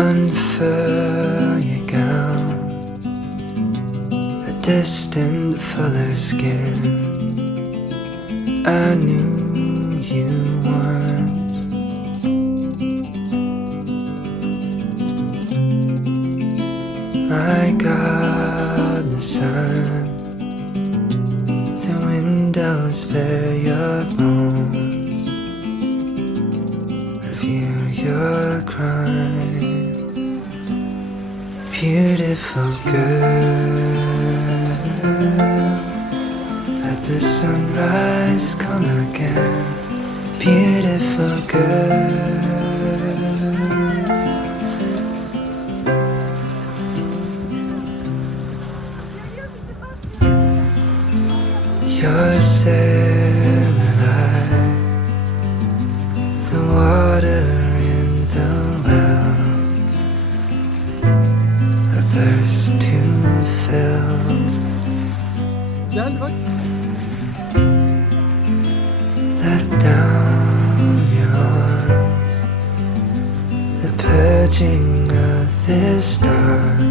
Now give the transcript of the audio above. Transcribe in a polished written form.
Unfurl your gown, a distant fuller skin. I knew you once. My God, the sun, the windows bear your bones, reveal your crime. Beautiful girl, let the sunrise come again. Beautiful girl, your sailor eyes, the water in the well, a thirst to fill. Gel bak. Let down your arms, the purging of this dark.